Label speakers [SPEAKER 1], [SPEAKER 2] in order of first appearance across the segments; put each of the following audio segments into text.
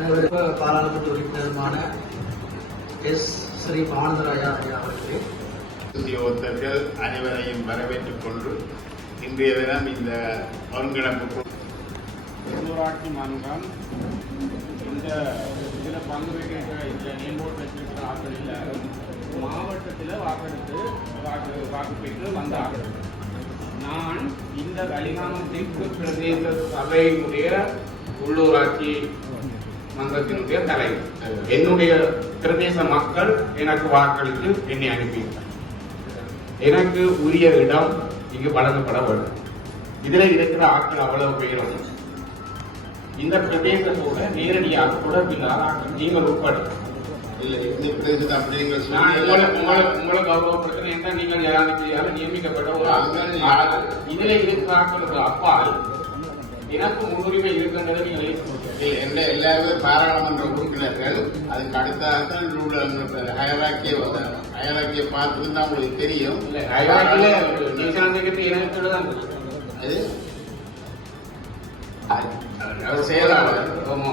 [SPEAKER 1] பாராளுமன்ற உறுப்பினருமான எஸ் ஸ்ரீ பானந்தராயா ஐயா அவர்களே.
[SPEAKER 2] உத்தியோகத்தர்கள் அனைவரையும் வரவேற்றுக் கொண்டு இன்றைய தினம் இந்த ஒருங்கிணைப்பு
[SPEAKER 3] உள்ளூராட்சி மன்றம் இந்த இதில் பங்கு பெற்றிருக்கிற இந்த நேம்போர்ட் வச்சிருக்கிற ஆட்கள் எல்லாரும் மாவட்டத்தில் வாக்கெடுத்து வாக்கு வாக்கு பெற்று வந்த ஆட்கள் நான் இந்த வலிகாமம் தெற்கு பிரதேச சபையினுடைய உள்ளூராட்சி மன்றத்தினுடைய தலைவர். என்னுடைய பிரதேச மக்கள் எனக்கு வாக்களித்து என்னை அனுப்பியிருந்தார் எனக்கு உரிய இடம் இங்கு வழங்கப்பட வேண்டும். இதுல இருக்கிற ஆட்கள் அவ்வளவு பேரும். இந்த பிரதேசத்தோட நேரடியாக தொடர்பில்லாத ஆட்கள் நீங்கள் உட்பட. நீங்கள் நியமிக்கப்பட்ட ஒரு இதுல இருக்கிற ஆட்களுக்கு அப்பால் எனக்கு முன்னுரிமை இருக்கின்றதை நீங்கள் ஏற்றுக்கொள்கிறீர்கள்.
[SPEAKER 2] எல்லாருமே பாராளுமன்ற உறுப்பினர்கள் அதுக்கு அடுத்ததான் ஹயராக்கிய ஹயராக்கிய பார்த்து தான் உங்களுக்கு தெரியும்
[SPEAKER 3] தான்.
[SPEAKER 2] அது அவர் செயலாளர்
[SPEAKER 3] ஆமா.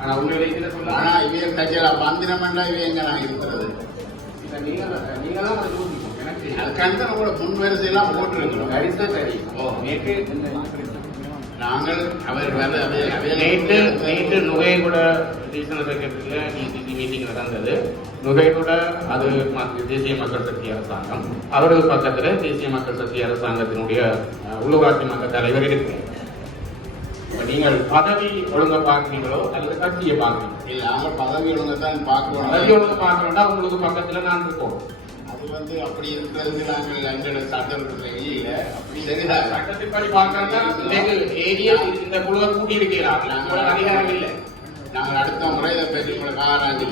[SPEAKER 3] ஆனா உண்மையில சொல்ல
[SPEAKER 2] ஆனா இவன் கட்சியில பந்தினமெண்டா இவன் எங்க நான் இருக்கிறது
[SPEAKER 3] தான்.
[SPEAKER 2] அதுக்காண்டி தான் உங்களோட முன் வரிசையெல்லாம் போட்டிருக்கிறோம்
[SPEAKER 3] சரி
[SPEAKER 2] ஓ.
[SPEAKER 3] நேற்று
[SPEAKER 2] நாங்கள் அவர் வந்து அவை
[SPEAKER 3] நேற்று நேற்று நுகைகுட ரீஜனல் செக்ரட்டரியில டிசிசி மீட்டிங் நடந்தது. நுகைகுட அது தேசிய மக்கள் சக்தி அரசாங்கம். அவரது பக்கத்துல தேசிய மக்கள் சக்தி அரசாங்கத்தினுடைய உள்ளூராட்சி மன்ற தலைவர் இருக்கு நீங்கள் பதவி ஒழுங்க பார்க்கிறீங்களோ அல்லது கட்சியை பார்க்கிறீங்களோ?
[SPEAKER 2] இல்ல நாங்கள் பதவி ஒழுங்க தான்
[SPEAKER 3] பதவி
[SPEAKER 2] பார்க்கணும்
[SPEAKER 3] ஒழுங்க பார்க்கணும்னா உங்களுக்கு பக்கத்துல நான் இருக்கோம்
[SPEAKER 2] அது வந்து அப்படி இருக்கிறது நாங்கள் எங்களோட சட்டத்தில் இல்ல அப்படி சரிதான்.
[SPEAKER 3] சட்டத்தின்படி பார்க்கறதா இன்னைக்கு ஏரியல் இந்த குழுவை கூட்டி இருக்கிறார் உங்களுக்கு அதிகாரம் இல்லை.
[SPEAKER 2] நாங்கள் அடுத்த முறை இதை பற்றி உங்களுக்கு ஆராய்ச்சி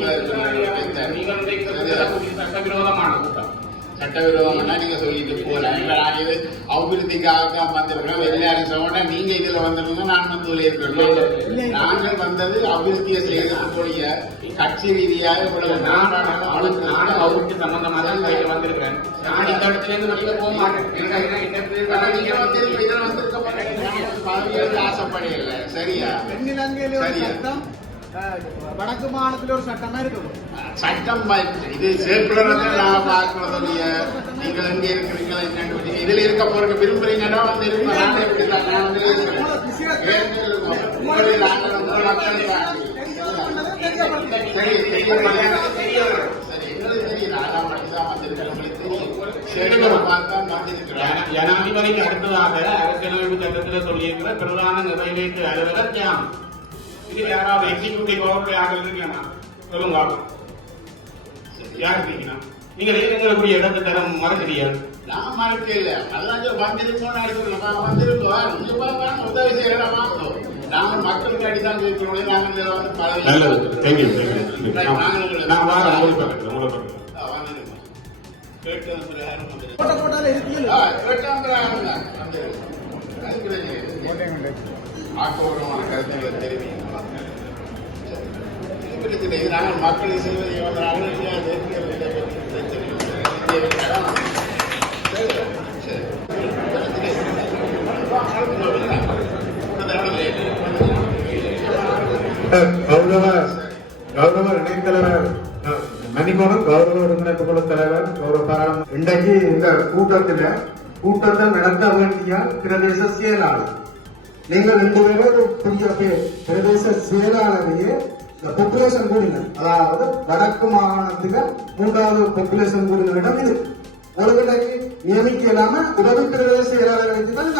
[SPEAKER 3] நீங்கள் சட்டவிரோதமான கூட்டம்.
[SPEAKER 2] சட்டவிரோதம்னா நீங்க சொல்லிட்டு போறேன் இப்ப நான் இது அபிவிருத்திக்காக வந்திருக்கோம் எல்லாரும் சொன்னா நீங்க இதுல வந்திருந்தா நான் வந்து சொல்லியிருக்கேன் நாங்கள் வந்தது அபிவிருத்தியை செய்யக்கூடிய கட்சி ரீதியாக
[SPEAKER 3] அவளுக்கு நானும் அவருக்கு சம்பந்தமா தான் கையில வந்திருக்கிறேன். நான் இந்த இடத்துல இருந்து வெளியில போக மாட்டேன். எனக்கு என்ன- என்ன தெரியுது?
[SPEAKER 2] ஆனா நீங்க வந்திருக்க இதுல வந்திருக்க மாட்டேங்க பதவியை ஆசைப்படையில சரியா? சரியா.
[SPEAKER 4] வடக்கு மாநிலத்தில் ஒரு சட்டமா இருக்குது
[SPEAKER 2] சட்டம் இது சேர்க்குலரை நான் பார்க்கறதுடைய நீங்கள் எங்க இருக்கிறீங்களா என்னன்னு இதுல இருக்க போறீங்க விரும்புறீங்கன்னா வந்து இருக்கும்.
[SPEAKER 3] ஜனாதிபதிக்கு அடுத்ததாக அரசியலமைப்பு சட்டத்தில் சொல்லியிருக்கிற பிரதான நிறைவேற்று அலுவலர் தியானம் இது யாராவது எக்ஸிக்யூட்டிவ் பவர் யாரும் இருக்கீங்களா சொல்லுங்க. யார் இருக்கீங்கன்னா நீங்க ஏன் எங்களுக்குரிய இடத்தை தர மறக்கிறீர்கள்
[SPEAKER 2] நான் மறக்க இல்ல அதான் வந்திருக்கோம் நான் வந்திருக்கோம். பாருங்க உதவி செய்யற மாட்டோம் நாங்கள் மக்களுக்கு அடிதான் கேட்கிறோம். நாங்கள் இதுல வந்து பதவி
[SPEAKER 3] தேங்க்யூ
[SPEAKER 2] நாங்கள்
[SPEAKER 3] நான் வாரம் உங்களுக்கு பக்கத்தில் உங்களுக்கு பக்கத்தில்
[SPEAKER 2] ஆ, வந்திருக்கோம். கேட்டு இல்லை. எதிராக இருக்கிறோம். செல்வதை சரி.
[SPEAKER 5] கௌரவ கௌரவ இணைத்தலைவர் கௌரவ ஒருங்கிணைப்பு குழு தலைவர் கௌரவ பாராளுமன்ற இன்றைக்கு இந்த கூட்டத்தில் கூட்டத்தை நடத்த வேண்டிய பிரதேச செயலாளர் நீங்கள் இந்த புதிய பிரதேச செயலாளரையே பாப்புலேஷன் கூடின அதாவது வடக்கு மாகாணத்துக்கு மூன்றாவது பாப்புலேஷன் கூடின இடம் இது உங்களுக்கு நியமிக்க இல்லாம உதவி பிரதேச செயலாளரை வச்சு தான்